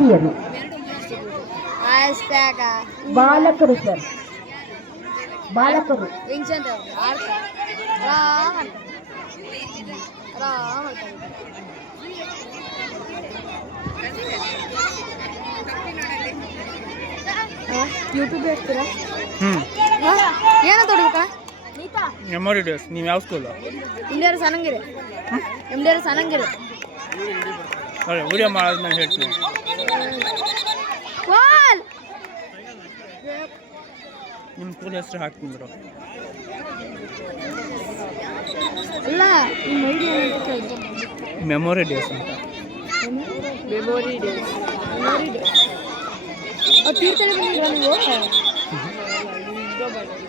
ಬಾಲಕಿಯರು ಆಯ್ಸ್ತಾಗ ಬಾಲಕರು ಸರ್. ಬಾಲಕರು. ಯೂಟ್ಯೂಬ್ ಹೇಳ್ತೀರಾ ಏನಂತ ಹೊಡ್ಬೇಕಾ ಮೆಮೊರಿ ಡೇಸ್ ನೀವು ಯಾವ ಸ್ಕೂಲು ಇಂಡಿಯರ್ ಸನಂಗಿರಿ. ಇಂಡಿಯರ್ ಸನಂಗಿರಿ. ಅದೇ ವಿಡಿಯೋ ಮಾಡಾದ್ಮೇಲೆ ಹೇಳ್ತೀನಿ. ನಿಮ್ಮ ಸ್ಕೂಲ್ ಹೆಸರು ಹಾಕ್ತೀನಿ ಬ್ರೋ ಮೆಮೊರಿ ಡೇಸ್ ಅಂತ ಮೆಮೊರಿ ಡೇ ಮೆಮೊರಿ ಡೇ ಅದು ತೀರ್ಥಹಳ್ಳಿ ಬಂದಿಲ್ವಾ ನೀವು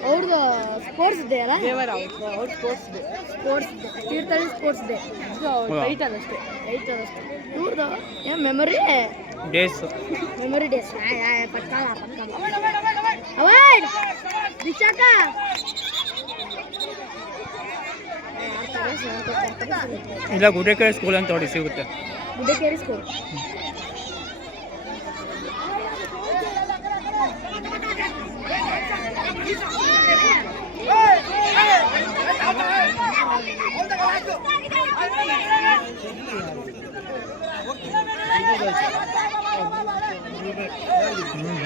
ಅವ್ರದ್ದು ಸ್ಪೋರ್ಟ್ಸ್ ಡೇ ಅಲ್ಲ? ಅವ್ರ sports day sports day Thirthahalli sports day title ಅಷ್ಟೇ. ಟೈಟಲ್ ಅಷ್ಟೇ. ಇವ್ರದ್ದು ಏನು ಮೆಮೊರಿ ಡೇಸ್ ಮೆಮೊರಿ ಡೇಸ್ ಪಕ್ಕಲ್ಲ ಪಕ್ಕಲ್ಲ ಅವಾಯ್ಡ್ ದಿಶಾಕ ಇಲ್ಲ ಗುಡೇಕೈ ಸ್ಕೂಲ್ ಅಂತ ಹೊಡಿ ಸಿಗುತ್ತೆ. ಗುಡ್ಡಕೇರಿ ಸ್ಕೂಲ್ Mm.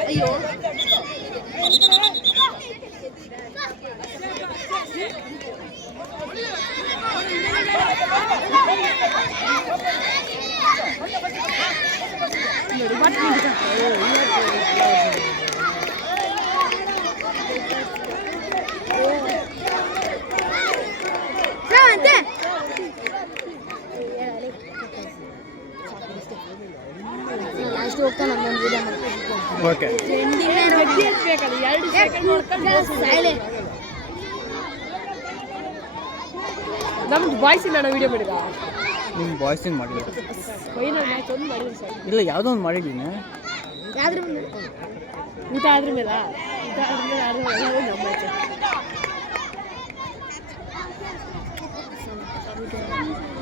ಅಯ್ಯೋ ಅಂತೆ ಲಾಸ್ಟ್ ಹೋಗ್ತಾನೆ ನಮ್ಮೊಂದು ವಿಡಿಯೋ ಮಾಡಿ ಓಕೆ ನಮ್ದು ಬಾಯ್ಸ್ ಇಲ್ಲ ವಿಡಿಯೋ ಮಾಡಿದ ನಿಮ್ಮ ಬಾಯ್ಸಿಂದ ಮಾಡಿಲ್ಲ? ಫೈನಲ್ ಮ್ಯಾಚ್ ಒಂದು ಮಾಡಿದ್ರು ಇಲ್ಲ ಯಾವುದೋ ಒಂದು ಮಾಡಿದ್ದೀನಿ ಊಟ ಆದ್ರ ಮೇಲೆ ಊಟ ಆದ್ರ ಮೇಲೆ ನಮ್ಮ ಮ್ಯಾಚ್ ಸರಿ ನಾನು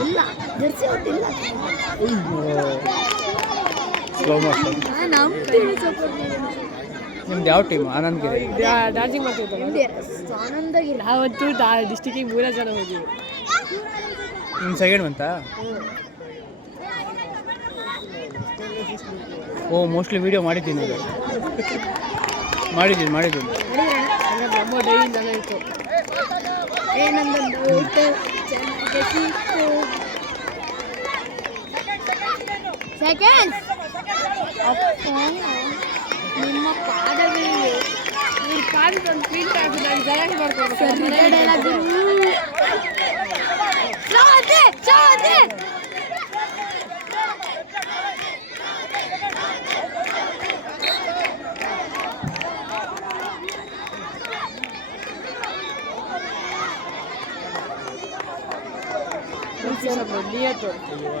ಇಲ್ಲ ಜರ್ಸಿ ಹೊಟ್ಟಿಲ್ಲ ಸ್ಲೋ ಮೋಷನ್ ನಮ್ಮ ಟೀಮ್ ಸಪೋರ್ಟ್ ನಿಮ್ದು ಯಾವ ಟೀಮ್ ಆನಂದ್ಗಿರಿ ಮಾಡ್ತಿರ್ತಲ್ಲ ಆನಂದಾಗಿಲ್ಲ ಅವತ್ತು ಡಿಸ್ಟಿಕ್ಕಿಗೆ ಮೂರೇ ಜನ ಹೋಗಿವಿ ನಿಮ್ಮ ಸೆಕೆಂಡ್ ಬಂತಾ? ಓ ಮೋಸ್ಟ್ಲಿ ವಿಡಿಯೋ ಮಾಡಿದ್ದೀನಿ ಅದು. ಮಾಡಿದ್ದೀನಿ ಮಾಡಿದ್ದೀನಿ. ನಮ್ಮ ಡೈ ಜನ ಇತ್ತು ಏನಂದಂದು ಊಟ ಚೆನ್ನಾಗಿ ಸಿಕ್ತು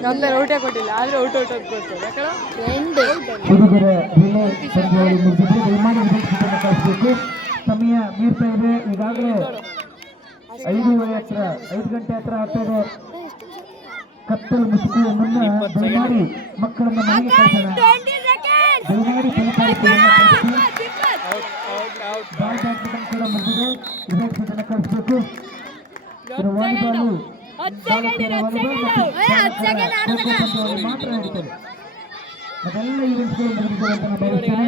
ನಮ್ದು ಊಟ ಕೊಟ್ಟಿಲ್ಲ ಆದ್ರೆ ಊಟ ಊಟ ಕೊಡ್ತಾರೆ. ಯಾಕಂದ್ರೆ ಹುಡುಗರ ರಿಲೇ ಪಂದ್ಯಾವಳಿ ಮುಗಿದಿದೆ ದಯಮಾಡಿ ವಿದೇಶಿಯನ್ನು ಕಳಿಸಬೇಕು ಸಮಯ ಮೀರ್ತಾ ಇದೆ. ಈಗಾಗಲೇ ಐದೂವರೆ ಹತ್ರ ಐದು ಗಂಟೆ ಹತ್ರ ಆಗ್ತಾ ಇದೆ. ಕತ್ತಲು ಮುಸುಕುವ ಮುನ್ನ ದಯಮಾಡಿ ಮಕ್ಕಳನ್ನ ಮನೆಗೆ ಕಳಿಸೋಣ. ದಯಮಾಡಿ ಫಲಿತಾಂಶವನ್ನು ಕಳಿಸಿ. ಬಾಲ್ ಬ್ಯಾಡ್ಮಿಂಟನ್ ಕೂಡ ಮುಗಿದಿದೆ. ವಿದೇಶಿಯನ್ನು ಕಳಿಸಬೇಕು. ವಾಲಿಬಾಲು ಬಾಲಕಿಯರ ವಾಲಿಬಾಲ್ ಮತ್ತು ಖೋ ಖೋ ಪಂದ್ಯಾವಳಿ ಮಾತ್ರ ನಡೀತದೆ ಅದೆಲ್ಲ ಈವೆಂಟ್ಗಳು ಮುಗಿದಿದೆ ಅಂತ ನಾನು ಭಾವಿಸ್ತೇನೆ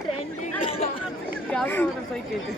ಟ್ರೆಂಡಿಂಗ್ ಕ್ಯಾಮ್ರಾ ಬೈಕ್ ಐತೆ